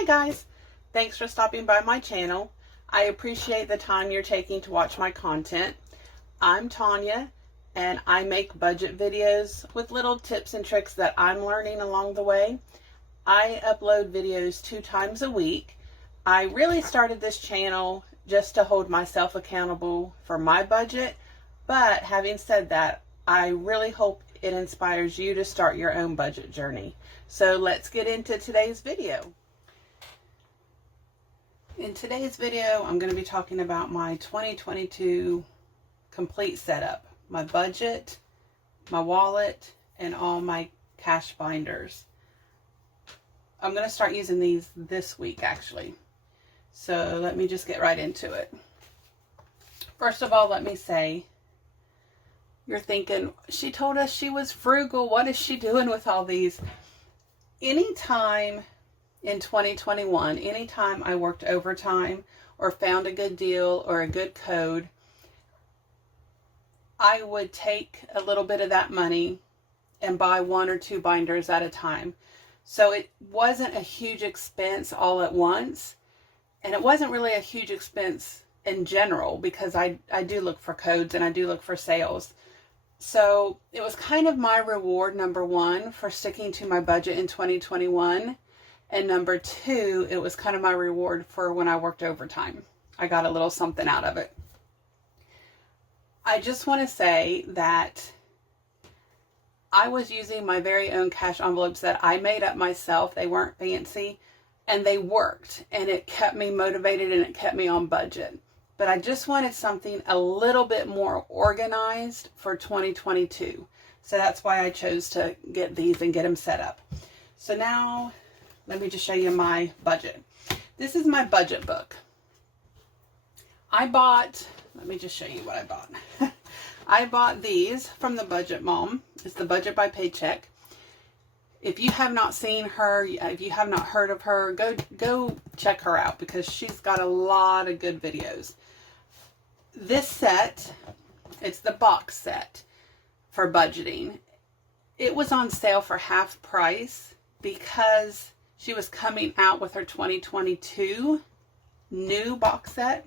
Hi guys, thanks for stopping by my channel. I appreciate the time you're taking to watch my content. I'm Tanya and I make budget videos with little tips and tricks that I'm learning along the way. I upload videos 2 times a week. I really started this channel just to hold myself accountable for my budget, but having said that, I really hope it inspires you to start your own budget journey. So let's get into today's video. In today's video, I'm going to be talking about my 2022 complete setup, my budget, my wallet, and all my cash binders. I'm going to start using these this week actually. So let me just get right into it. First of all, let me say, you're thinking, she told us she was frugal. What is she doing with all these? Anytime in 2021, anytime I worked overtime or found a good deal or a good code, I would take a little bit of that money and buy 1 or 2 binders at a time. So it wasn't a huge expense all at once, and it wasn't really a huge expense in general because I do look for codes and I do look for sales. So it was kind of my reward, number 1, for sticking to my budget in 2021. And number 2, it was kind of my reward for when I worked overtime. I got a little something out of it. I just want to say that I was using my very own cash envelopes that I made up myself. They weren't fancy and they worked, and it kept me motivated and it kept me on budget. But I just wanted something a little bit more organized for 2022. So that's why I chose to get these and get them set up. So now let me just show you my budget. This is my budget book. Let me just show you what I bought. I bought these from the Budget Mom. It's the Budget by Paycheck. If you have not seen her, if you have not heard of her, go check her out because she's got a lot of good videos. This set, it's the box set for budgeting. It was on sale for half price because she was coming out with her 2022 new box set.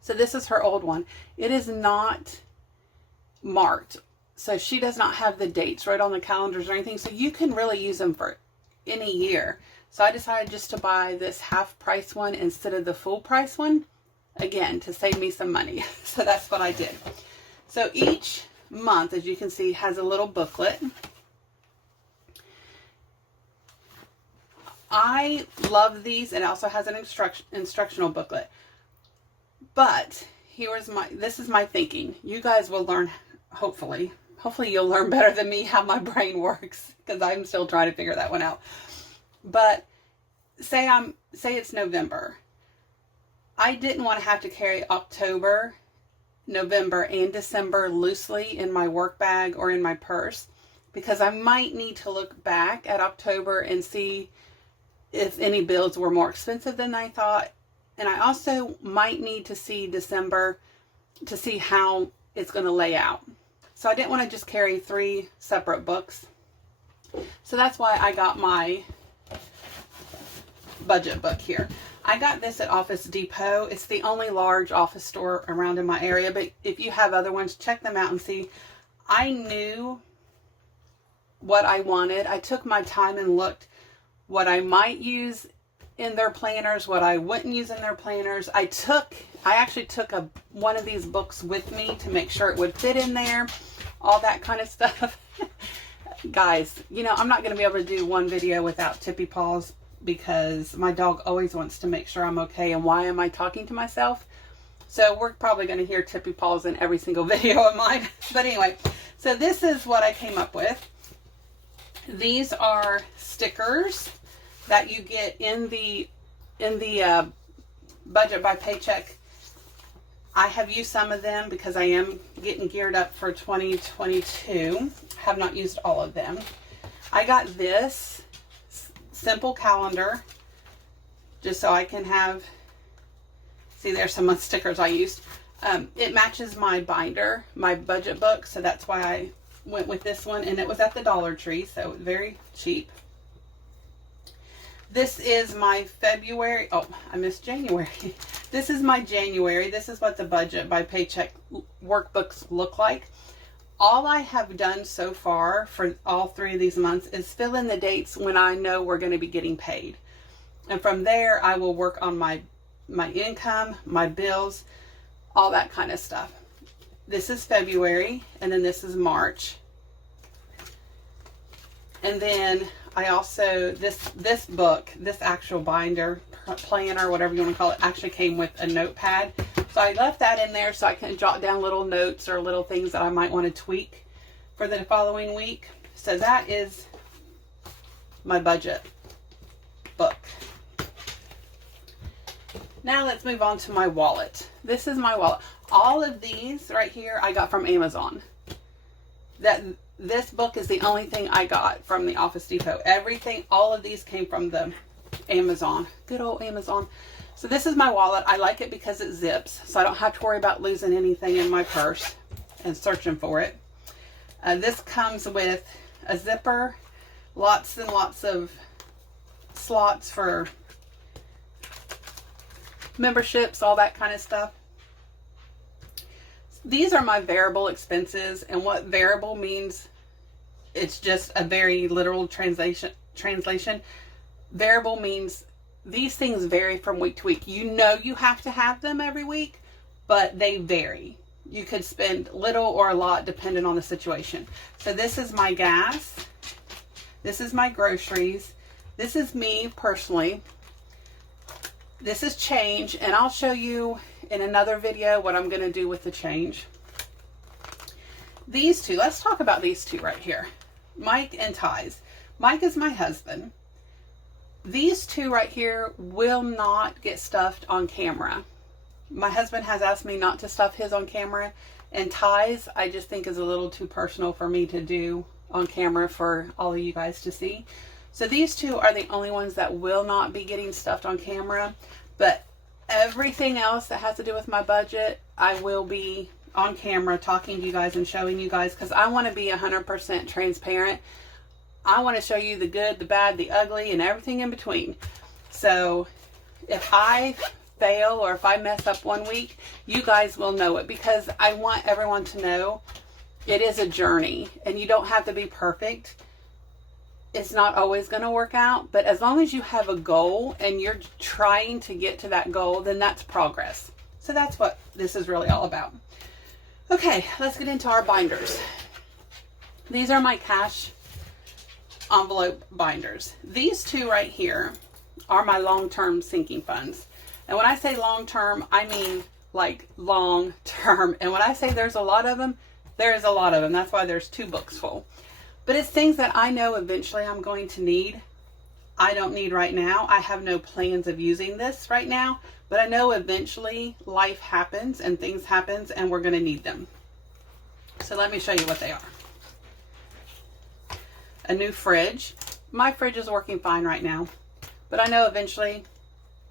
So this is her old one. It is not marked. So she does not have the dates right on the calendars or anything. So you can really use them for any year. So I decided just to buy this half price one instead of the full price one. Again, to save me some money. So that's what I did. So each month, as you can see, has a little booklet. I love these. It also has an instructional booklet. But this is my thinking. You guys will learn, hopefully you'll learn better than me how my brain works, because I'm still trying to figure that one out. But say it's November. I didn't want to have to carry October, November, and December loosely in my work bag or in my purse, because I might need to look back at October and see if any bills were more expensive than I thought. And I also might need to see December to see how it's going to lay out. So I didn't want to just carry 3 separate books. So that's why I got my budget book here. I got this at Office Depot. It's the only large office store around in my area, but if you have other ones, check them out and see. I knew what I wanted. I took my time and looked what I might use in their planners, what I wouldn't use in their planners. I actually took one of these books with me to make sure it would fit in there, all that kind of stuff. Guys, you know, I'm not going to be able to do one video without Tippy Paws because my dog always wants to make sure I'm okay. And why am I talking to myself? So we're probably going to hear Tippy Paws in every single video of mine. But anyway, so this is what I came up with. These are stickers that you get in the Budget by Paycheck. I have used some of them because I am getting geared up for 2022. Have not used all of them. I got this simple calendar just so I can have, see, there's some stickers I used. It matches my binder, my budget book, so that's why I went with this one, and it was at the Dollar Tree, so very cheap. This is my February. Oh, I missed January. This is my January. This is what the budget by paycheck workbooks look like. All I have done so far for all 3 of these months is fill in the dates when I know we're going to be getting paid. And from there, I will work on my income, my bills, all that kind of stuff. This is February, and then this is March. And then I also, this book, this actual binder, planner, whatever you want to call it, actually came with a notepad. So I left that in there so I can jot down little notes or little things that I might want to tweak for the following week. So that is my budget book. Now let's move on to my wallet. This is my wallet. All of these right here I got from Amazon. This book is the only thing I got from the Office Depot. Everything, all of these came from the Amazon. Good old Amazon. So this is my wallet. I like it because it zips, so I don't have to worry about losing anything in my purse and searching for it. This comes with a zipper, lots and lots of slots for memberships, all that kind of stuff. These are my variable expenses, and what variable means, it's just a very literal translation. Variable means these things vary from week to week. You know you have to have them every week, but they vary. You could spend little or a lot depending on the situation. So this is my gas. This is my groceries. This is me personally. This is change, and I'll show you in another video what I'm going to do with the change. These two, let's talk about these two right here. Mike and Ty's. Mike is my husband. These two right here will not get stuffed on camera. My husband has asked me not to stuff his on camera, and Ty's I just think is a little too personal for me to do on camera for all of you guys to see. So these two are the only ones that will not be getting stuffed on camera, but everything else that has to do with my budget, I will be on camera talking to you guys and showing you guys, because I want to be 100% transparent. I want to show you the good, the bad, the ugly, and everything in between. So if I fail or if I mess up one week, you guys will know it, because I want everyone to know it is a journey and you don't have to be perfect. It's not always going to work out, but as long as you have a goal and you're trying to get to that goal, then that's progress. So that's what this is really all about. Okay, let's get into our binders. These are my cash envelope binders. These two right here are my long-term sinking funds. And when I say long-term, I mean like long-term. And when I say there's a lot of them, there is a lot of them. That's why there's 2 books full. But it's things that I know eventually I'm going to need. I don't need right now. I have no plans of using this right now, but I know eventually life happens and things happen and we're going to need them. So let me show you what they are. A new fridge. My fridge is working fine right now, but I know eventually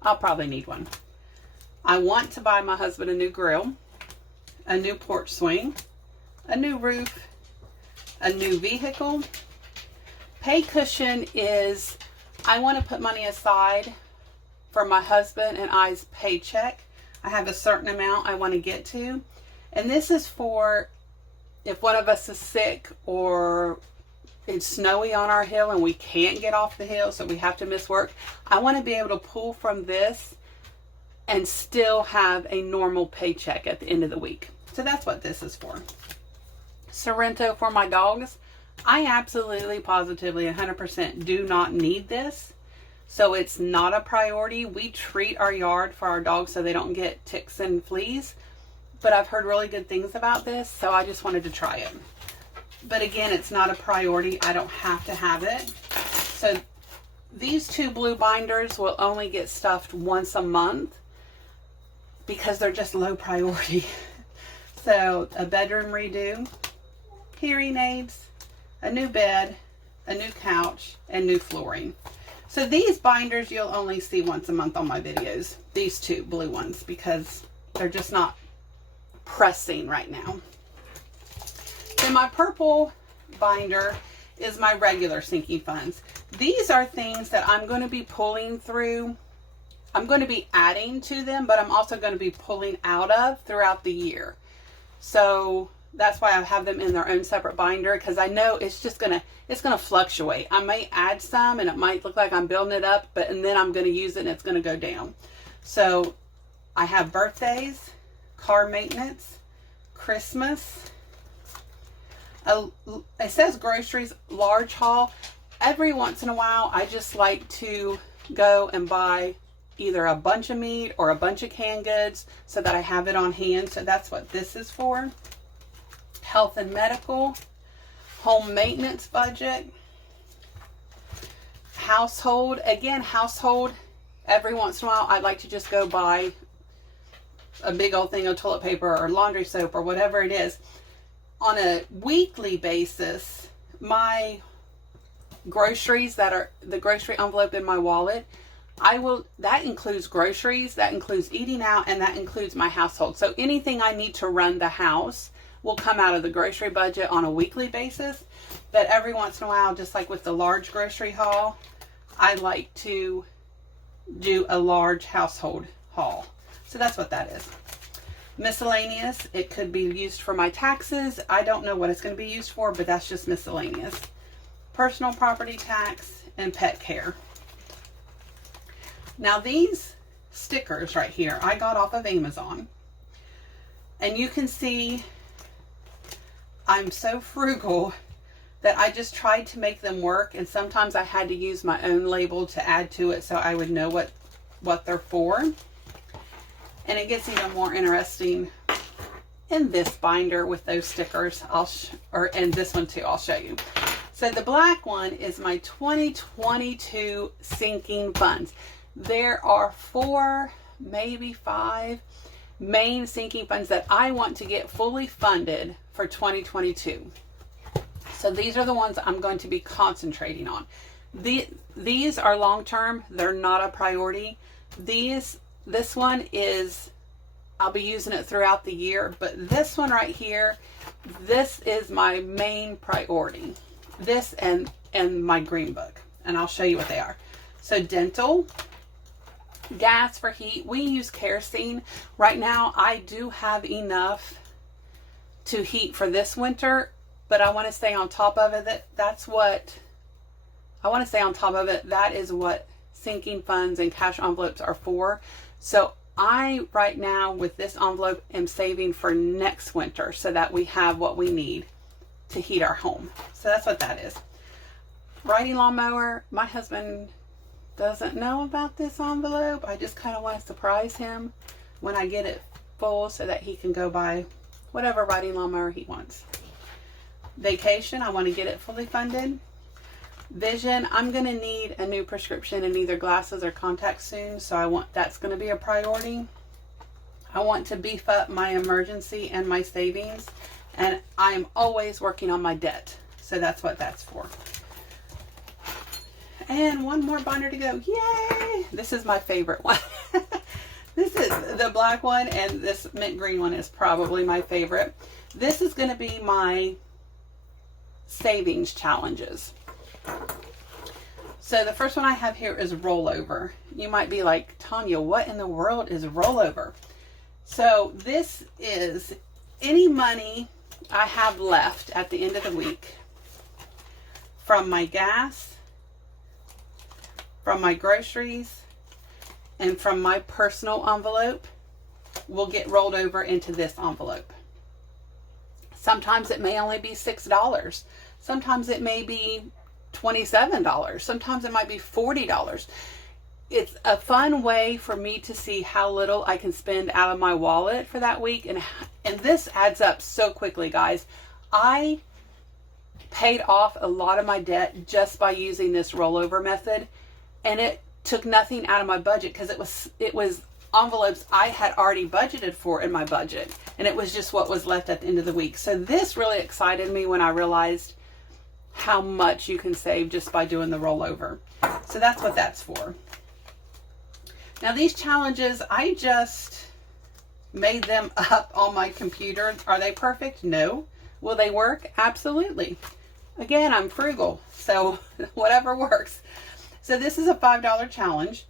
I'll probably need one. I want to buy my husband a new grill, a new porch swing, a new roof, a new vehicle. Pay cushion is, I want to put money aside for my husband and I's paycheck. I have a certain amount I want to get to. And this is for if one of us is sick or it's snowy on our hill and we can't get off the hill, so we have to miss work. I want to be able to pull from this and still have a normal paycheck at the end of the week. So that's what this is for. Sorrento for my dogs. I absolutely, positively, 100% do not need this. So it's not a priority. We treat our yard for our dogs so they don't get ticks and fleas. But I've heard really good things about this, so I just wanted to try it. But again, it's not a priority. I don't have to have it. So these 2 blue binders will only get stuffed once a month because they're just low priority. So a bedroom redo, hearing aids, a new bed, a new couch, and new flooring. So these binders you'll only see once a month on my videos. These 2 blue ones, because they're just not pressing right now. Then my purple binder is my regular sinking funds. These are things that I'm going to be pulling through. I'm going to be adding to them, but I'm also going to be pulling out of throughout the year. So that's why I have them in their own separate binder, because I know it's going to fluctuate. I may add some and it might look like I'm building it up, and then I'm going to use it and it's going to go down. So I have birthdays, car maintenance, Christmas. It says groceries, large haul. Every once in a while, I just like to go and buy either a bunch of meat or a bunch of canned goods so that I have it on hand. So that's what this is for. Health and medical, home maintenance budget, household. Again, household, every once in a while, I'd like to just go buy a big old thing of toilet paper or laundry soap or whatever it is. On a weekly basis, my groceries that are the grocery envelope in my wallet, that includes groceries, that includes eating out, and that includes my household. So anything I need to run the house will come out of the grocery budget on a weekly basis. But every once in a while, just like with the large grocery haul, I like to do a large household haul. So that's what that is. Miscellaneous, it could be used for my taxes. I don't know what it's going to be used for, but that's just miscellaneous. Personal property tax and pet care. Now these stickers right here, I got off of Amazon. And you can see I'm so frugal that I just tried to make them work. And sometimes I had to use my own label to add to it so I would know what they're for. And it gets even more interesting in this binder with those stickers. And this one too, I'll show you. So the black one is my 2022 sinking funds. There are 4, maybe 5 main sinking funds that I want to get fully funded for 2022. So these are the ones I'm going to be concentrating on. These are long-term. They're not a priority. This one is, I'll be using it throughout the year, but this one right here, this is my main priority. This and my green book, and I'll show you what they are. So dental, gas for heat. We use kerosene. Right now, I do have enough to heat for this winter, but I want to stay on top of it. That's what I want to stay on top of it. That is what sinking funds and cash envelopes are for. So I, right now, with this envelope, am saving for next winter so that we have what we need to heat our home. So that's what that is. Riding lawnmower. My husband doesn't know about this envelope. I just kind of want to surprise him when I get it full so that he can go buy whatever riding lawnmower he wants. Vacation. I want to get it fully funded. Vision, I'm going to need a new prescription in either glasses or contacts soon, so that's going to be a priority. I want to beef up my emergency and my savings, and I'm always working on my debt, so that's what that's for. And one more binder to go. Yay! This is my favorite one. This is the black one, and this mint green one is probably my favorite. This is going to be my savings challenges. So the first one I have here is rollover. You might be like, Tanya, what in the world is rollover? So this is any money I have left at the end of the week from my gas, from my groceries, and from my personal envelope will get rolled over into this envelope. Sometimes it may only be $6. Sometimes it may be $27. Sometimes it might be $40. It's a fun way for me to see how little I can spend out of my wallet for that week. And this adds up so quickly, guys. I paid off a lot of my debt just by using this rollover method. And it took nothing out of my budget because it was envelopes I had already budgeted for in my budget. And it was just what was left at the end of the week. So this really excited me when I realized how much you can save just by doing the rollover. So that's what that's for. Now these challenges, I just made them up on my computer. Are they perfect? No. Will they work? Absolutely. Again, I'm frugal, so whatever works. So this is a $5 challenge.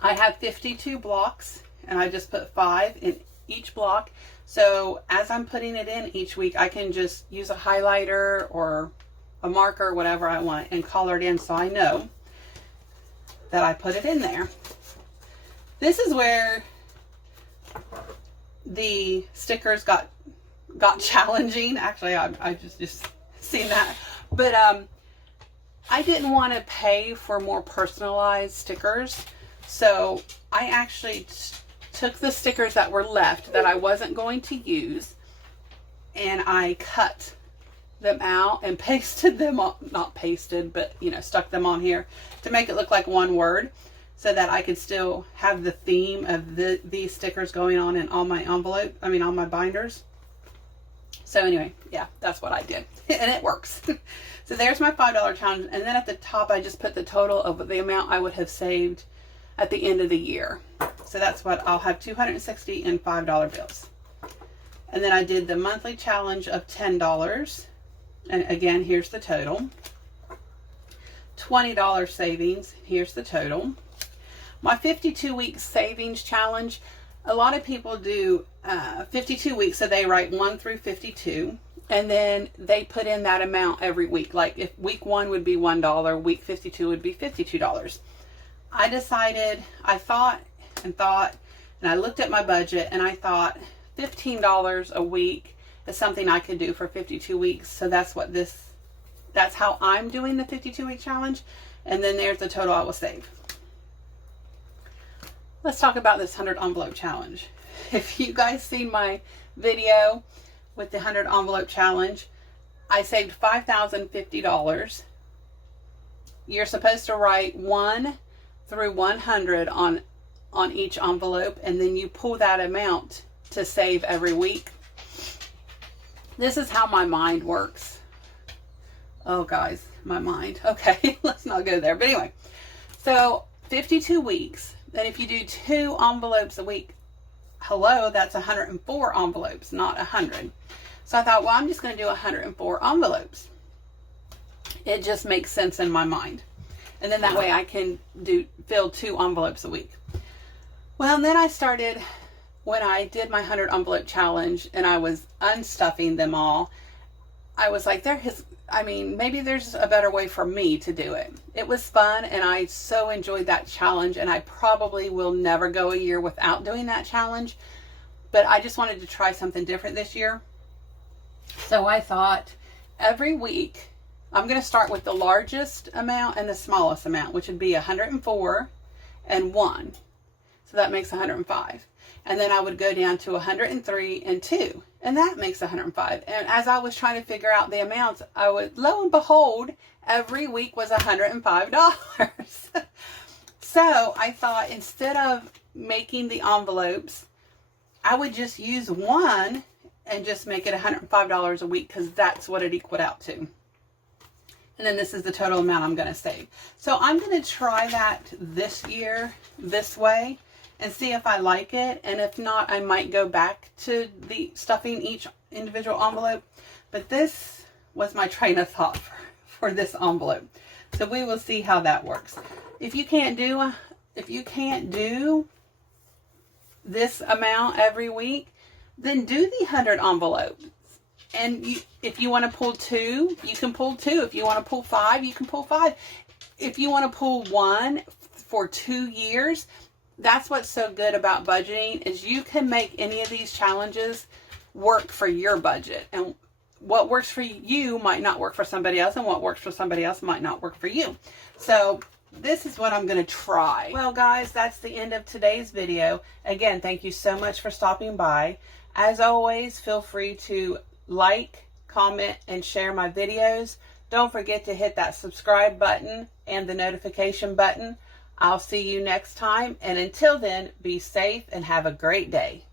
I have 52 blocks, and I just put 5 in each block. So as I'm putting it in each week, I can just use a highlighter or a marker, whatever I want, and color it in so I know that I put it in there. This is where the stickers got challenging. Actually, I just seen that. But I didn't want to pay for more personalized stickers. So I actually took the stickers that were left that I wasn't going to use, and I cut them out and pasted them on, not pasted, but you know, stuck them on here to make it look like one word, so that I could still have the theme of these stickers going on in all my all my binders. So anyway, yeah, that's what I did. And it works. So there's my $5 challenge. And then at the top, I just put the total of the amount I would have saved at the end of the year. So that's what I'll have, 260 in $5 bills. And then I did the monthly challenge of $10. And again, here's the total. $20 savings. Here's the total. My 52-week savings challenge, a lot of people do 52 weeks, so they write 1 through 52, and then they put in that amount every week. Like if week 1 would be $1, week 52 would be $52. I decided, I thought, and I looked at my budget, and I thought $15 a week is something I could do for 52 weeks. So that's how I'm doing the 52-week challenge. And then there's the total I will save. Let's talk about this 100 envelope challenge. If you guys seen my video with the 100 envelope challenge, I saved $5,050. You're supposed to write 1 through 100 on each envelope, and then you pull that amount to save every week. This is how my mind works. Oh guys, my mind. Okay, let's not go there. But anyway, so 52 weeks. And if you do 2 envelopes a week, hello, that's 104 envelopes, not 100. So I thought, well, I'm just going to do 104 envelopes. It just makes sense in my mind. And then that way I can fill 2 envelopes a week. Well, and then I started, when I did my 100 envelope challenge and I was unstuffing them all, I was like, maybe there's a better way for me to do it. It was fun, and I so enjoyed that challenge, and I probably will never go a year without doing that challenge, but I just wanted to try something different this year. So I thought every week I'm going to start with the largest amount and the smallest amount, which would be 104 and 1. So that makes 105. And then I would go down to 103 and 2. And that makes 105. And as I was trying to figure out the amounts, lo and behold, every week was $105. So I thought, instead of making the envelopes, I would just use 1 and just make it $105 a week, because that's what it equaled out to. And then this is the total amount I'm going to save. So I'm going to try that this year this way and see if I like it. And if not, I might go back to the stuffing each individual envelope. But this was my train of thought for this envelope. So we will see how that works. If you can't do this amount every week, then do the 100 envelopes. And if you want to pull 2, you can pull 2. If you want to pull 5, you can pull 5. If you want to pull 1 for 2 years, that's what's so good about budgeting, is you can make any of these challenges work for your budget. And what works for you might not work for somebody else, and what works for somebody else might not work for you. So this is what I'm going to try. Well, guys, that's the end of today's video. Again, thank you so much for stopping by. As always, feel free to like, comment, and share my videos. Don't forget to hit that subscribe button and the notification button. I'll see you next time, and until then, be safe and have a great day.